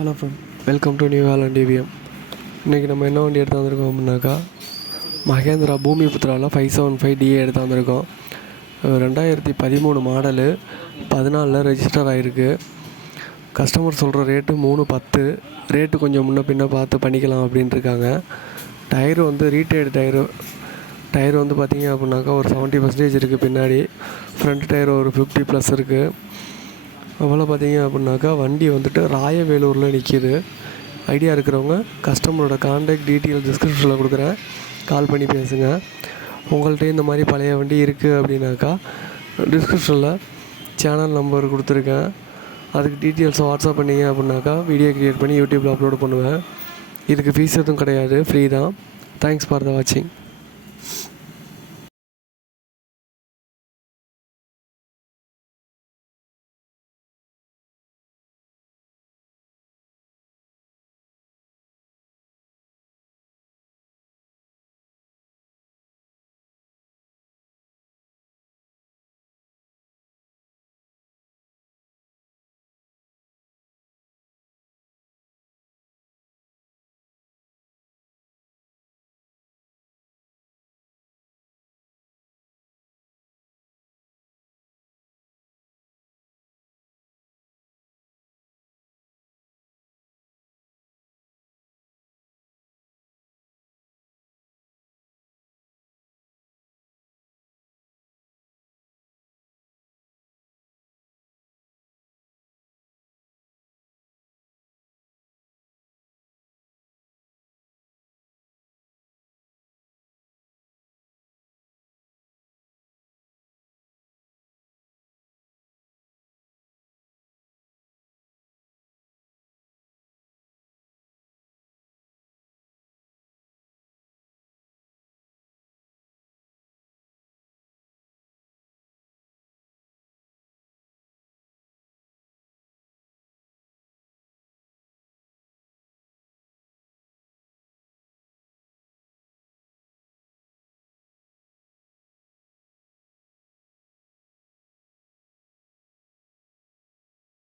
Hello friend, welcome to New Holland TVM. இன்றைக்கி நம்ம என்ன வண்டி எடுத்து வந்திருக்கோம் அப்படின்னாக்கா மகேந்திரா பூமிபுத்ராவில் 575 டிஏ எடுத்து வந்திருக்கோம். 2013 மாடலு, 14 ரெஜிஸ்டர் ஆகிருக்கு. கஸ்டமர் சொல்கிற ரேட்டு 310. ரேட்டு கொஞ்சம் முன்ன பின்ன பார்த்து பண்ணிக்கலாம் அப்படின்ட்டுருக்காங்க. டயரு வந்து ரீடெய்டு டயர் வந்து பார்த்திங்க அப்படின்னாக்கா ஒரு 70% இருக்குது. பின்னாடி ஃப்ரண்ட் டயர் ஒரு 50+ இருக்குது. அவ்வளோ பார்த்திங்க அப்படின்னாக்கா வண்டி வந்துட்டு ராயவேலூரில் நிற்கிது. ஐடியா இருக்கிறவங்க கஸ்டமரோட கான்டாக்ட் டீட்டெயில் டிஸ்கிரிப்ஷனில் கொடுக்குறேன், கால் பண்ணி பேசுங்க. உங்கள்கிட்ட இந்த மாதிரி பழைய வண்டி இருக்குது அப்படின்னாக்கா டிஸ்கிரிப்ஷனில் சேனல் நம்பர் கொடுத்துருக்கேன். அதுக்கு டீட்டெயில்ஸை வாட்ஸ்அப் பண்ணிங்க அப்படின்னாக்கா வீடியோ க்ரியேட் பண்ணி யூடியூப்பில் அப்லோட் பண்ணுவேன். இதுக்கு ஃபீஸ் எதுவும் கிடையாது, ஃப்ரீ தான். தேங்க்ஸ் ஃபார் த வாட்சிங்.